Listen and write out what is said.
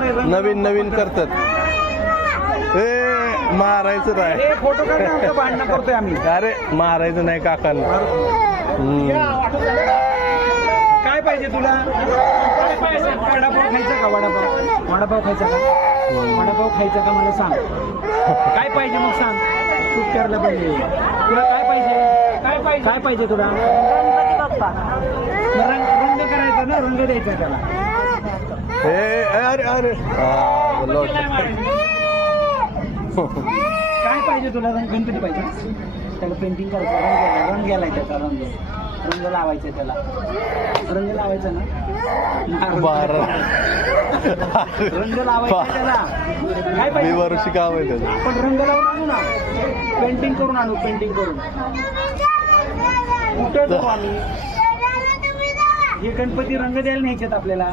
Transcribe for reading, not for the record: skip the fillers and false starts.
नवीन नवीन करतात. मारायचं नाही. फोटो काढण्याचं भांडणं करतोय आम्ही. अरे मारायचं नाही काकांना. काय पाहिजे तुला? वडापाव खायचा का? वडापाव खायचा का? वडापाव खायचा का मला सांग. काय पाहिजे मग सांग. शूट करायला पाहिजे. तुला काय पाहिजे? काय पाहिजे तुला? रंग करायचा ना, रंग द्यायचा त्याला. अरे अरे काय पाहिजे तुला? गणपती पाहिजे. त्याला पेंटिंग करायचं, रंग घ्यायला त्याचा, रंग लावायचा त्याला. रंग लावायचा ना. रंग लावायचा त्याला. काय पाहिजे? वर्षी काम आहे त्याचं. आपण रंग लावून आणू ना. पेंटिंग करून आणू. पेंटिंग करून कुठं जाऊ आम्ही? हे गणपती रंग द्यायला न्यायचेत आपल्याला.